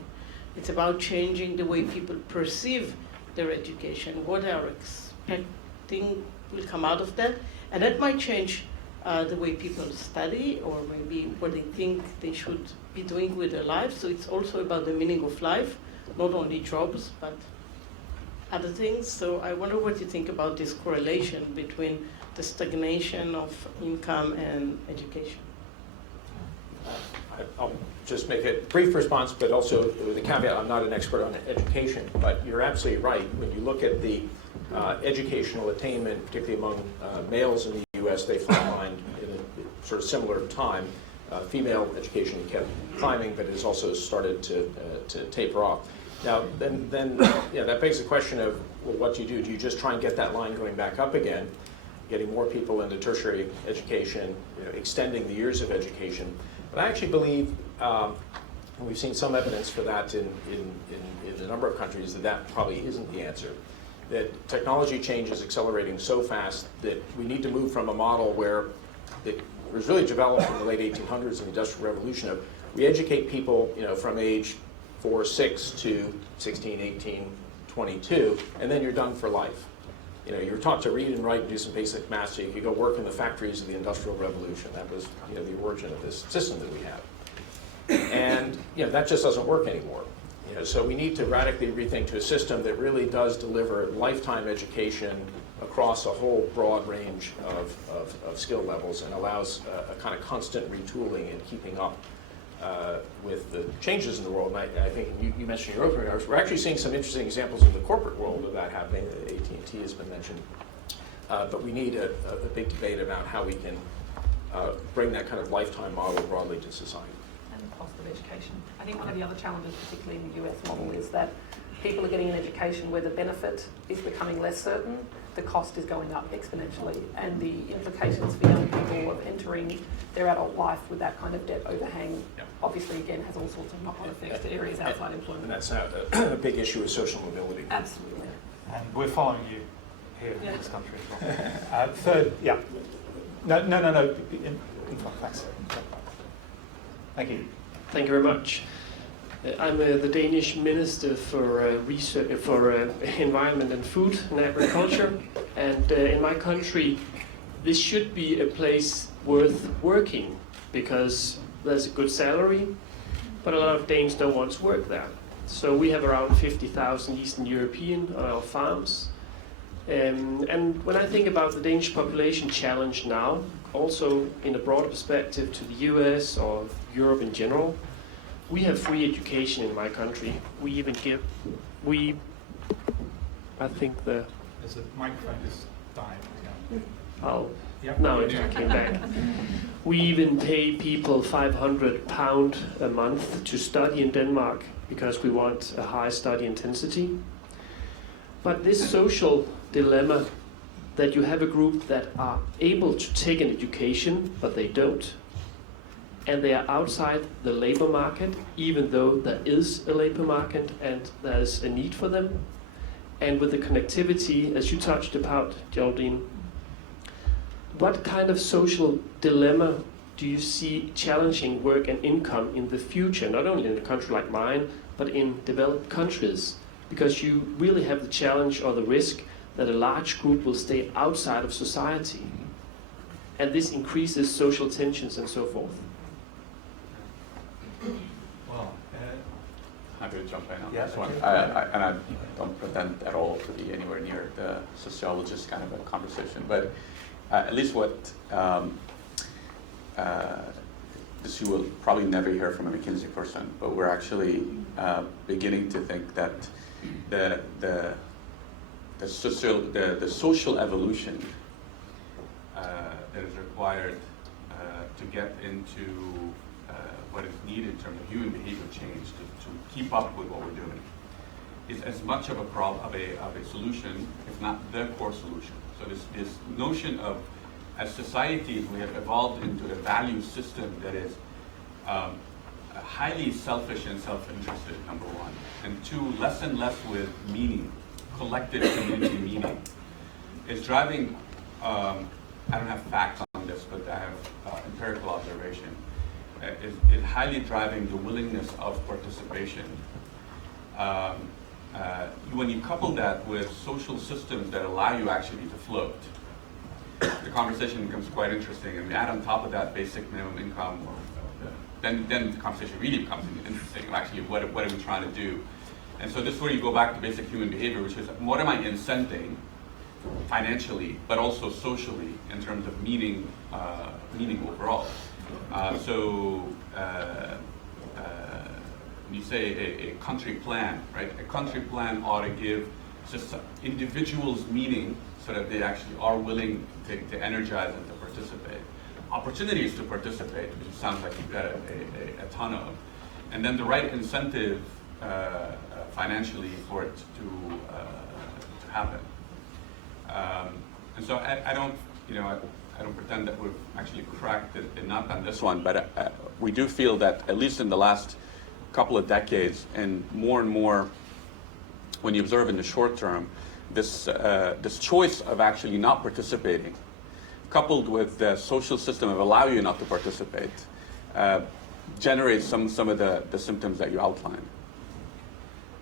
it's about changing the way people perceive their education, what they are expecting will come out of that. And that might change the way people study or maybe what they think they should be doing with their life. So it's also about the meaning of life, not only jobs, but other things. So I wonder what you think about this correlation between the stagnation of income and education. I'll just make a brief response, but also with a caveat, I'm not an expert on education, but you're absolutely right. When you look at the educational attainment, particularly among males in the U.S., they flatlined in a sort of similar time. Female education kept climbing, but has also started to taper off. Now, then that begs the question of, well, what do? Do you just try and get that line going back up again, getting more people into tertiary education, extending the years of education? But I actually believe, and we've seen some evidence for that in a number of countries, that probably isn't the answer. That technology change is accelerating so fast that we need to move from a model where it was really developed in the late 1800s in the Industrial Revolution of we educate people from age 4, 6 to 16, 18, 22, and then you're done for life. You're taught to read and write and do some basic math so you could go work in the factories of the Industrial Revolution. That was the origin of this system that we have. And that just doesn't work anymore. So we need to radically rethink to a system that really does deliver lifetime education across a whole broad range of skill levels and allows a kind of constant retooling and keeping up with the changes in the world. And I think you mentioned in your opening remarks, we're actually seeing some interesting examples in the corporate world of that happening. AT&T has been mentioned. But we need a big debate about how we can bring that kind of lifetime model broadly to society. And the cost of education. I think one of the other challenges, particularly in the US model, is that people are getting an education where the benefit is becoming less certain, the cost is going up exponentially, and the implications for young people of entering their adult life with that kind of debt overhang, obviously, again, has all sorts of knock-on effects to areas outside employment. And that's a big issue with social mobility. Absolutely. And we're following you here in this country as well. Third, yeah. No. In front, thanks. Thank you. Thank you very much. I'm the Danish Minister for Research, for Environment and Food and Agriculture, and in my country, this should be a place worth working because there's a good salary, but a lot of Danes don't want to work there. So we have around 50,000 Eastern European on our farms, and when I think about the Danish population challenge now, also in a broader perspective to the US or Europe in general, we have free education in my country. We even give, I think the... There's a microphone just dying. Now it came back. We even pay people £500 a month to study in Denmark because we want a high study intensity. But this social dilemma that you have a group that are able to take an education, but they don't, and they are outside the labor market, even though there is a labor market and there's a need for them. And with the connectivity, as you touched about, Geraldine, what kind of social dilemma do you see challenging work and income in the future, not only in a country like mine, but in developed countries? Because you really have the challenge or the risk that a large group will stay outside of society. And this increases social tensions and so forth. Well, happy to jump in on yeah, this one. okay. And I don't pretend at all to be anywhere near the sociologist kind of a conversation, but at least what this you will probably never hear from a McKinsey person, but we're actually beginning to think that the social evolution that is required to get into what is needed in terms of human behavior change to keep up with what we're doing is as much of a solution, if not the core solution. So this notion of as societies, we have evolved into a value system that is highly selfish and self-interested, number one, and two, less and less with meaning, collective community meaning. It's driving, I don't have facts on this, but I have empirical observation. Is highly driving the willingness of participation. When you couple that with social systems that allow you actually to float, the conversation becomes quite interesting. And we add on top of that basic minimum income, then the conversation really becomes interesting. Actually, what are we trying to do? And so this is where you go back to basic human behavior, which is what am I incenting financially, but also socially in terms of meaning overall. You say a country plan, right? A country plan ought to give just individuals meaning so that they actually are willing to energize and to participate. Opportunities to participate, which it sounds like you've got a ton of. And then the right incentive financially for it to happen. And so I don't pretend that we've actually cracked the nut on this one, but we do feel that at least in the last couple of decades, and more, when you observe in the short term, this choice of actually not participating, coupled with the social system of allow you not to participate, generates some of the symptoms that you outlined.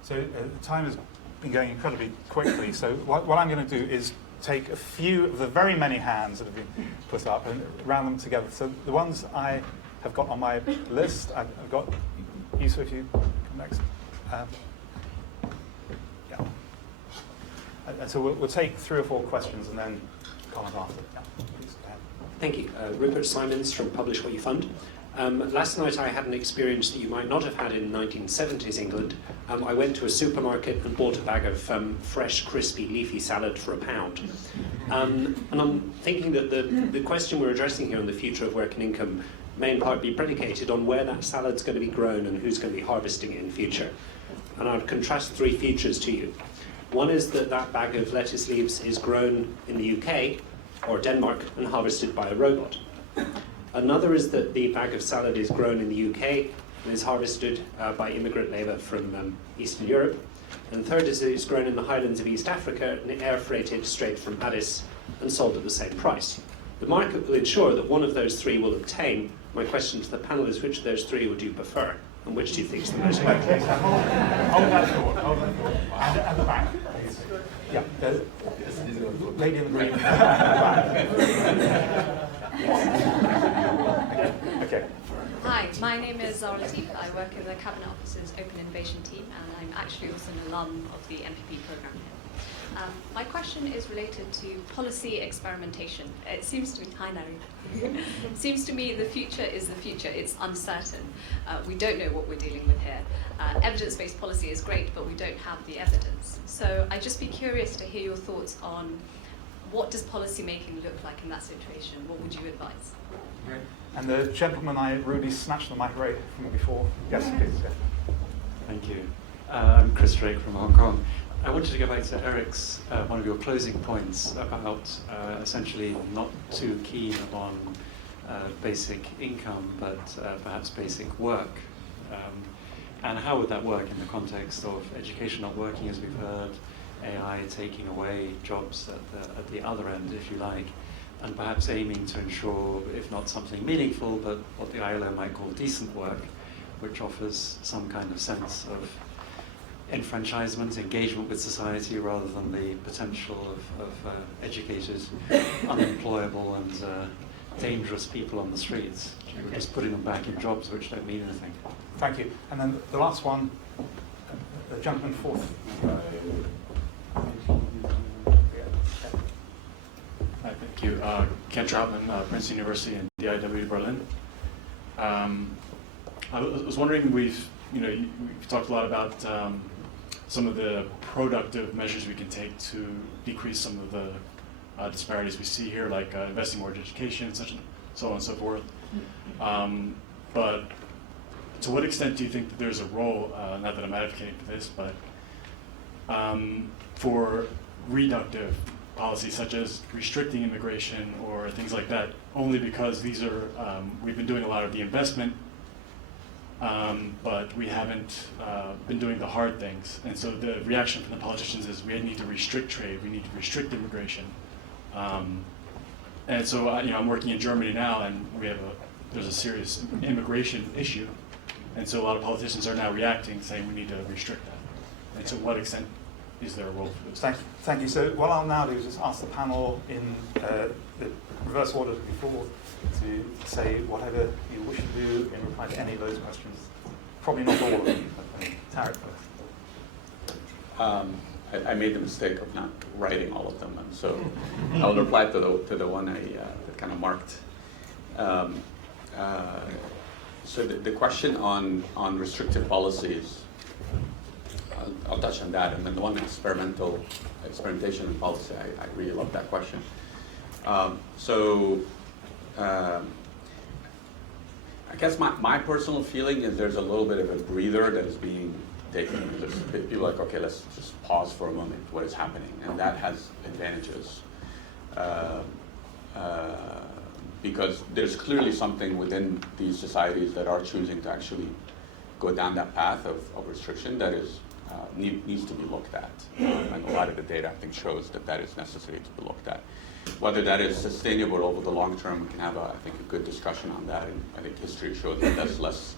So time has been going incredibly quickly, so what I'm going to do is take a few of the very many hands that have been put up and round them together. So the ones I have got on my list, I've got Yusuf, if you come next. Yeah. And so we'll take 3 or 4 questions and then comment after. Yeah. Please go ahead. Thank you. Rupert Simons from Publish What You Fund. Last night I had an experience that you might not have had in 1970s England. I went to a supermarket and bought a bag of fresh, crispy, leafy salad for £1. And I'm thinking that the question we're addressing here on the future of work and income may in part be predicated on where that salad's going to be grown and who's going to be harvesting it in future. And I'd contrast 3 features to you. One is that that bag of lettuce leaves is grown in the UK or Denmark and harvested by a robot. Another is that the bag of salad is grown in the UK and is harvested by immigrant labour from Eastern Europe. And third is that it's grown in the highlands of East Africa and air freighted straight from Addis and sold at the same price. The market will ensure that one of those 3 will obtain. My question to the panel is, which of those 3 would you prefer? And which do you think is the most likely? Hold that thought. At the back, please. Yeah, the lady in the green. Okay. Hi, my name is Zara Latif. I work in the Cabinet Office's Open Innovation team, and I'm actually also an alum of the MPP program here. My question is related to policy experimentation. It seems to me, hi Nari, it seems to me the future is the future. It's uncertain. We don't know what we're dealing with here. Evidence-based policy is great, but we don't have the evidence. So I'd just be curious to hear your thoughts on what does policy making look like in that situation? What would you advise? Great. And the gentleman I rudely snatched the mic away from before. Yes, please. Yeah. Thank you. I'm Chris Drake from Hong Kong. I wanted to go back to Eric's, one of your closing points about essentially not too keen on basic income, but perhaps basic work. And how would that work in the context of education not working, as we've heard, AI taking away jobs at the other end, if you like, and perhaps aiming to ensure, if not something meaningful, but what the ILO might call decent work, which offers some kind of sense of enfranchisement, engagement with society, rather than the potential of educated, unemployable and dangerous people on the streets. We're just putting them back in jobs which don't mean anything. Thank you. And then the last one, the gentleman fourth. Hi, thank you. Ken Troutman, Princeton University and DIW Berlin. I was wondering, we've talked a lot about some of the productive measures we can take to decrease some of the disparities we see here, like investing more in education, such and so on and so forth. But to what extent do you think that there's a role, not that I'm advocating for this, but for reductive policies such as restricting immigration or things like that, only because these are, we've been doing a lot of the investment, but we haven't been doing the hard things. And so the reaction from the politicians is we need to restrict trade, we need to restrict immigration. And so I'm working in Germany now, and there's a serious immigration issue. And so a lot of politicians are now reacting, saying we need to restrict that. And to what extent is there a role for this? Thank you. So what I'll now do is just ask the panel in the reverse order before to say whatever you wish to do in reply to any of those questions. Probably not all of them, but Tarek first. I made the mistake of not writing all of them, and so I'll reply to the one that kind of marked. So the question on restrictive policies, I'll touch on that, and then the one experimentation and policy, I really love that question. I guess my personal feeling is there's a little bit of a breather that is being taken. People are like, okay, let's just pause for a moment, what is happening? And that has advantages. Because there's clearly something within these societies that are choosing to actually go down that path of restriction that is needs to be looked at. And a lot of the data, I think, shows that is necessary to be looked at. Whether that is sustainable over the long term, we can have, I think, a good discussion on that. And I think history shows that that's less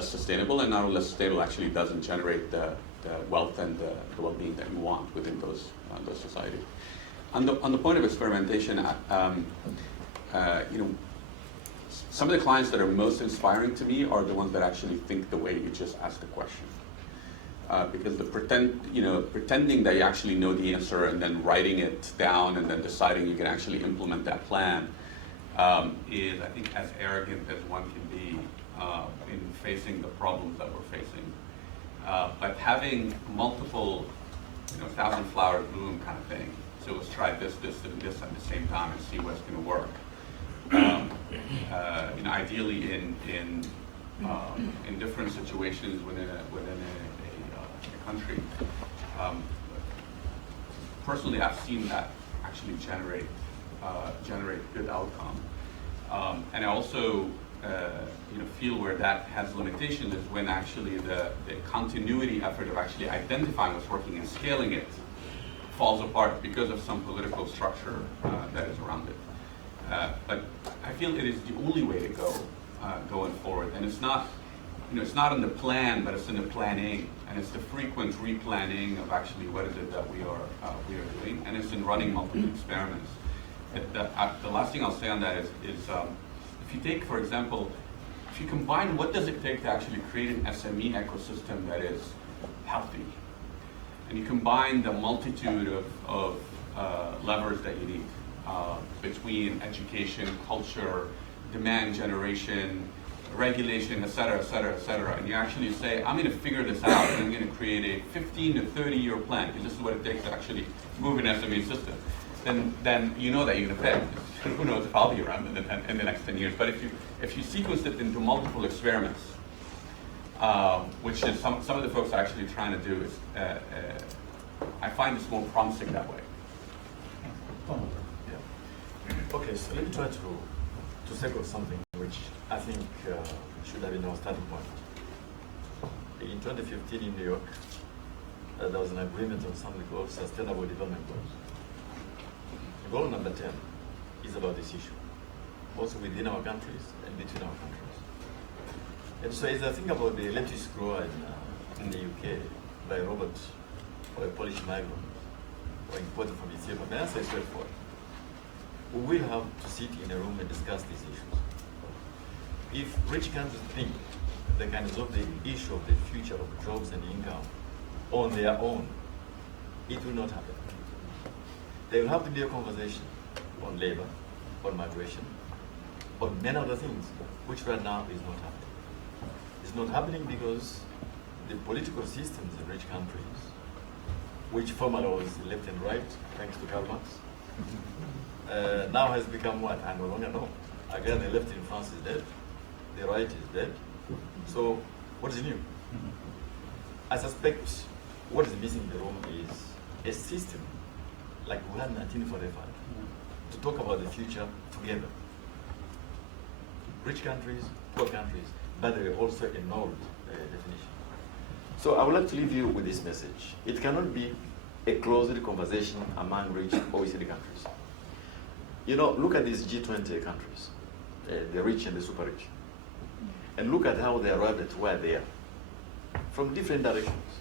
sustainable, and not only less sustainable, actually doesn't generate the wealth and the well-being that you want within those societies. On the point of experimentation, some of the clients that are most inspiring to me are the ones that actually think the way you just asked the question. Because pretending that you actually know the answer and then writing it down and then deciding you can actually implement that plan is, I think, as arrogant as one can be in facing the problems that we're facing. But having multiple, 1,000 flowers bloom kind of thing. So let's try this, and this at the same time and see what's going to work. Ideally in different situations within a country. Personally, I've seen that actually generate good outcome, and I also feel where that has limitations is when actually the continuity effort of actually identifying what's working and scaling it falls apart because of some political structure that is around it. But I feel it is the only way to go going forward, and it's not in the plan, but it's in the planning, and it's the frequent replanning of actually what is it that we are doing, and it's in running multiple experiments. The last thing I'll say on that is if you take, for example, if you combine what does it take to actually create an SME ecosystem that is healthy, and you combine the multitude of levers that you need between education, culture, demand generation, regulation, et cetera, et cetera, et cetera, and you actually say, I'm going to figure this out, and I'm going to create a 15 to 30-year plan, because this is what it takes to actually move an SME system, then you know that you're going to fail. Who knows if I'll be around in the next 10 years. But if you sequence it into multiple experiments, which is some of the folks are actually trying to do, is I find it's more promising that way. Okay, so let me try to second something which I think should have been our starting point. In 2015 in New York, there was an agreement on something called Sustainable Development Goals. Goal number 10 is about this issue, both within our countries and between our countries. And so as I think about the lettuce grower in the UK by Robert, or a Polish migrant, or imported from Ethiopia, the answer is straightforward. We will have to sit in a room and discuss these issues. If rich countries think they can resolve the issue of the future of jobs and income on their own, it will not happen. There will have to be a conversation on labor, on migration, on many other things, which right now is not happening. It's not happening because the political systems in rich countries, which formerly was left and right, thanks to Karl Marx, now has become what? I no longer know. Again, the left in France is dead, the right is dead. So, what is new? I suspect what is missing in the room is a system like we had in 1945, to talk about the future together. Rich countries, poor countries, but there also an old definition. So I would like to leave you with this message. It cannot be a closed conversation among rich OECD countries. You know, look at these G20 countries, the rich and the super rich, and look at how they arrived at where they are, from different directions,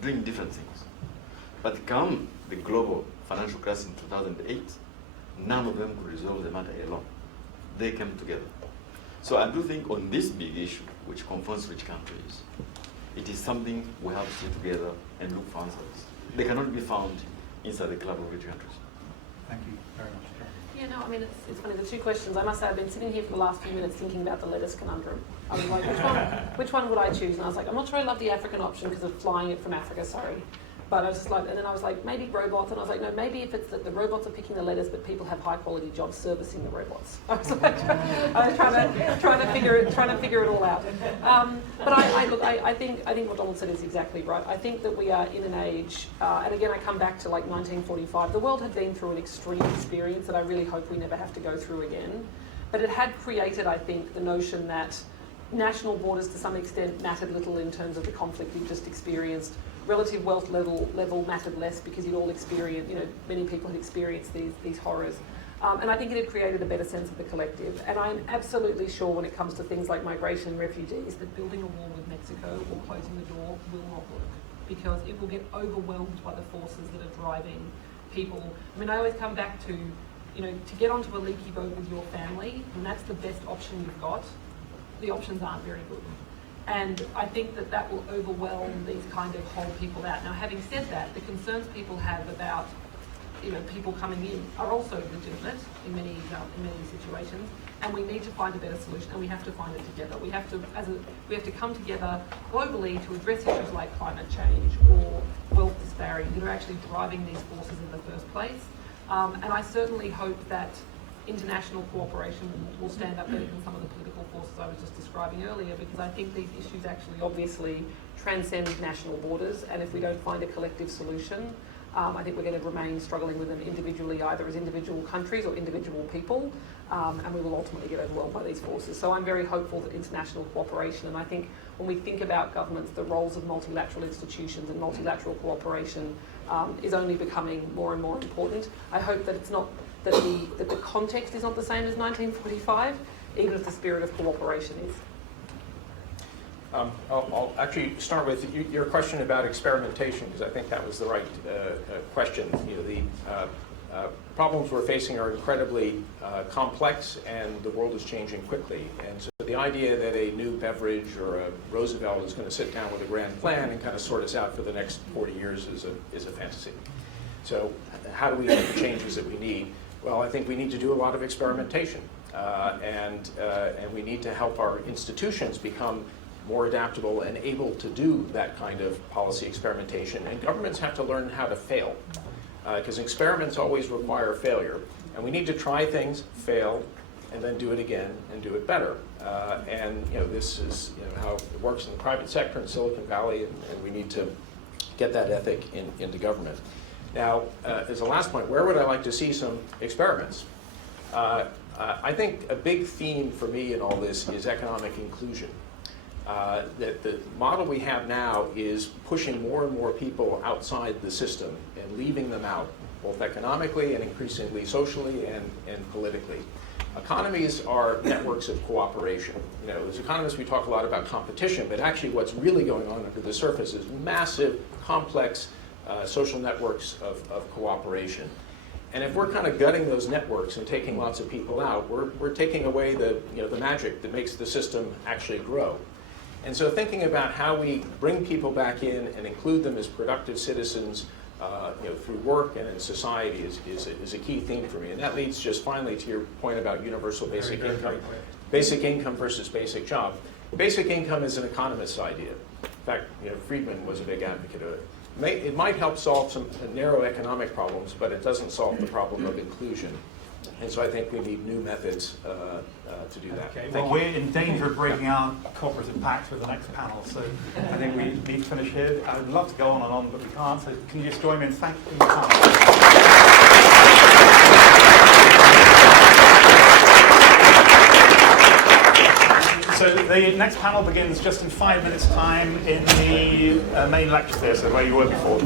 doing different things. But come the global financial crisis in 2008, none of them could resolve the matter alone. They came together. So I do think on this big issue, which confronts rich countries, it is something we have to sit together and look for answers. They cannot be found inside the club of rich countries. Thank you very much. Yeah, no, I mean, it's funny, the two questions, I must say, I've been sitting here for the last few minutes thinking about the lettuce conundrum. I was like, which one would I choose? And I was like, I'm not sure I love the African option because of flying it from Africa, sorry. But I was just like, and then I was like, maybe robots, and I was like, no, maybe if it's that the robots are picking the lettuce, but people have high quality jobs servicing the robots. I was like, I was trying to figure it all out. But I think what Donald said is exactly right. I think that we are in an age, and again, I come back to like 1945. The world had been through an extreme experience that I really hope we never have to go through again. But it had created, I think, the notion that national borders to some extent mattered little in terms of the conflict we've just experienced. Relative wealth level mattered less because you'd all experienced, many people had experienced these horrors. And I think it had created a better sense of the collective. And I'm absolutely sure when it comes to things like migration and refugees that building a wall with Mexico or closing the door will not work because it will get overwhelmed by the forces that are driving people. I mean, I always come back to, to get onto a leaky boat with your family, and that's the best option you've got, the options aren't very good. And I think that will overwhelm these kind of hold people out. Now, having said that, the concerns people have about, people coming in are also legitimate in many situations, and we need to find a better solution, and we have to find it together. We have to come together globally to address issues like climate change or wealth disparity that are actually driving these forces in the first place. And I certainly hope that international cooperation will stand up better than some of the political forces I was just describing earlier, because I think these issues actually obviously transcend national borders, and if we don't find a collective solution, I think we're going to remain struggling with them individually, either as individual countries or individual people, and we will ultimately get overwhelmed by these forces. So I'm very hopeful that international cooperation, and I think when we think about governments, the roles of multilateral institutions and multilateral cooperation is only becoming more and more important. I hope that it's not that the context is not the same as 1945, even if the spirit of cooperation is. I'll actually start with your question about experimentation, because I think that was the right question. The problems we're facing are incredibly complex, and the world is changing quickly. And so the idea that a new Beveridge or a Roosevelt is going to sit down with a grand plan and kind of sort us out for the next 40 years is a fantasy. So how do we make the changes that we need? Well, I think we need to do a lot of experimentation, and we need to help our institutions become more adaptable and able to do that kind of policy experimentation. And governments have to learn how to fail, because experiments always require failure. And we need to try things, fail, and then do it again and do it better. And this is how it works in the private sector in Silicon Valley, and we need to get that ethic into government. Now, as a last point, where would I like to see some experiments? I think a big theme for me in all this is economic inclusion. That the model we have now is pushing more and more people outside the system and leaving them out, both economically and increasingly socially and politically. Economies are networks of cooperation. As economists, we talk a lot about competition, but actually what's really going on under the surface is massive, complex social networks of cooperation. And if we're kind of gutting those networks and taking lots of people out, we're taking away the magic that makes the system actually grow. And so thinking about how we bring people back in and include them as productive citizens through work and in society is a key theme for me. And that leads just finally to your point about universal basic income. Basic income versus basic job. Basic income is an economist's idea. In fact, Friedman was a big advocate of it. It might help solve some narrow economic problems, but it doesn't solve the problem of inclusion. And so I think we need new methods to do that. Okay, well, we're in danger of breaking our cooperative pact with the next panel, so I think we need to finish here. I would love to go on and on, but we can't, so can you just join me in thanking the panel? the next panel begins just in 5 minutes' time in the main lecture theatre where you were before.